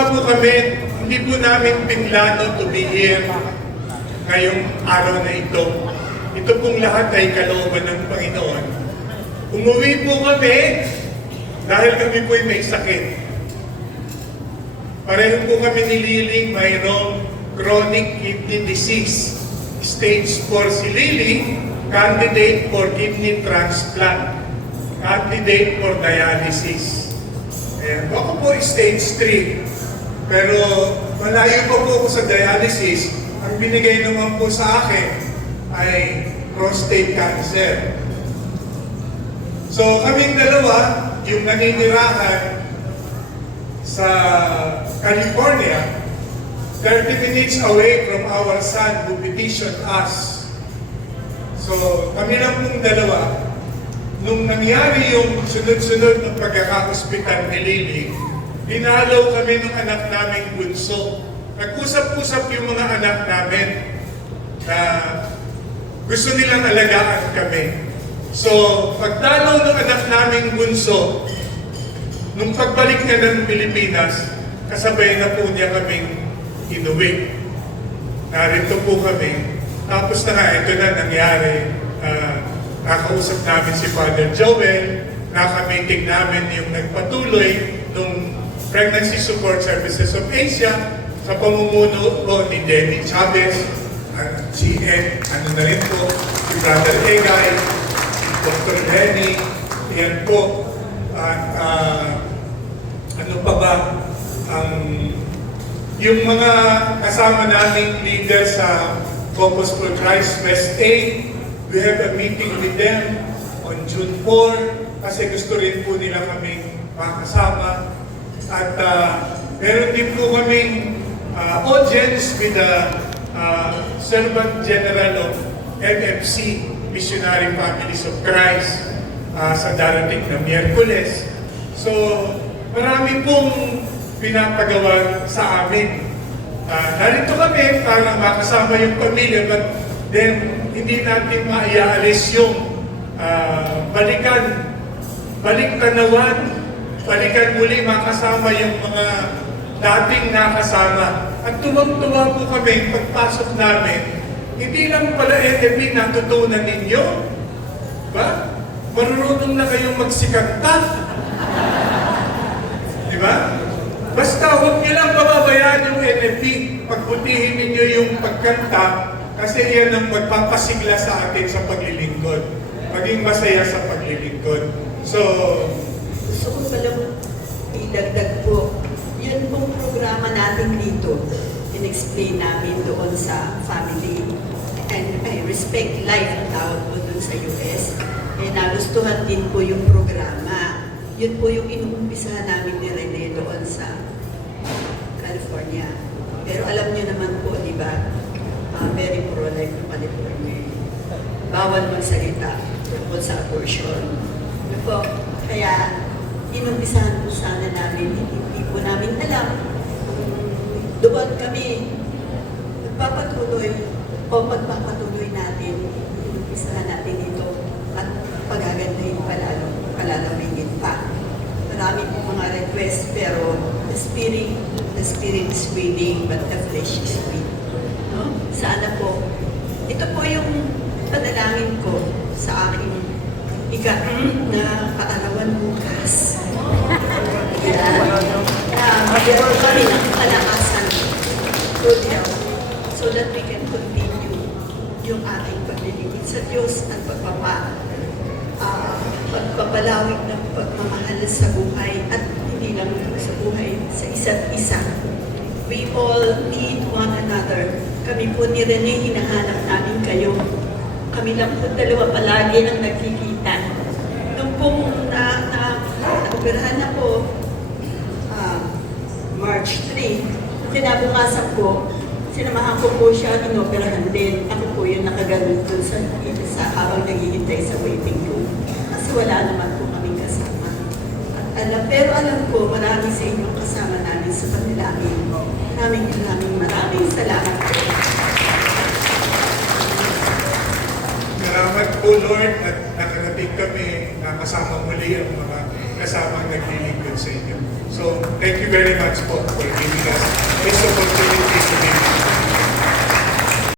Natutuwa po kami, hindi po namin pinlano to be here ngayong araw na ito. Ito pong lahat ay kalooban ng Panginoon. Umuwi po kami dahil kami po ay may sakit. Pareho po kami ni Liling mayroong chronic kidney disease. Stage 4 si Liling, candidate for kidney transplant, candidate for dialysis. Ayan. Ako po stage 3, pero malayo pa po ako sa dialysis. Ang binigay naman po sa akin ay prostate cancer. So kaming dalawa, yung naninirahan sa California, 30 minutes away from our son who petitioned us. So kami lang pong dalawa. Nung nangyari yung sunod-sunod ng pagkaka-hospital ni Lily, dinalaw kami ng anak naming bunso. Nag-usap-usap yung mga anak namin na gusto nilang alagaan kami. So, pagdalaw ng anak naming bunso, nung pagbalik niya ng Pilipinas, kasabay na po niya kaming inuwi. Narito po kami. Tapos na nga, ito na nangyari. Nakausap namin si Father Joel, nakamiting namin yung nagpatuloy nung Pregnancy Support Services of Asia sa pamumuno po ni Denny Chavez, si Ed, na rin po, si Brother Egay, si Dr. Lenny, yan po, at ano pa ba, yung mga kasama naming leader sa Focus for Christ West 8, we have a meeting with them on June 4 kasi gusto rin po nila kaming makasama. At meron din po kaming audience with the Servant General of MFC, Missionary Families of Christ, sa darating na Miyerkules. So, marami pong pinapagawa sa amin. Narito kami para makasama yung pamilya, but then hindi natin maiaalis yung balik-tanawan, balikan muli makasama yung mga dating nakasama. At tuwang-tuwa po kami pagpasok namin, hindi lang pala NFP natutunan ninyo. Ba? Marunong na kayong magsikanta. Di ba? Basta huwag niyo lang pababayaan yung NFP. Pagbutihin ninyo yung pagkanta kasi yan ang magpapasigla sa atin sa paglilingkod. Maging masaya sa paglilingkod. So, gusto ko palang idagdag po. Yun pong programa natin dito, in-explain namin doon sa family and Respect Life tawag po doon sa US. Nagustuhan din po yung programa. Yun po yung inuumpisahan namin ni Rene doon sa California. Pero alam niyo naman po, di ba, very pro-life ng California. Bawal magsalita tungkol sa abortion. Ano po? Kaya, inumpisahan po sana namin, hindi po namin alam kung doon kami magpapatuloy o magpapatuloy natin, inumpisahan natin ito at pagagandahin palalawingin pa. Marami po mga request, pero the spirit is willing, but the flesh is weak. No? Sana po, ito po yung panalangin ko sa aking na kaarawan bukas. Magkaroon kami ng kalakasan, good health, so that we can continue yung ating paglilingkod sa Diyos at pagpapalawig ng pagmamahal sa buhay at hindi lang sa buhay, sa isa't isa. We all need one another. Kami po ni Rene, hinahanap namin kayo. Kami lang po dalawa palagi nang nagkikita. Nung pong na-operahan na po, March 3, kinabukasan po, sinamahan ko po siya, inoperahan din. Ako po yung nakaganon doon sa habang naghihintay sa waiting room. Kasi wala naman po kaming kasama. Pero alam ko, marami sa inyong kasama namin sa panalangin. Maraming salamat po. salamat po Lord at nakarating kami, nakasama muli ang mga kasamang naglilingkod sa inyo. So, thank you very much po for giving us this opportunity.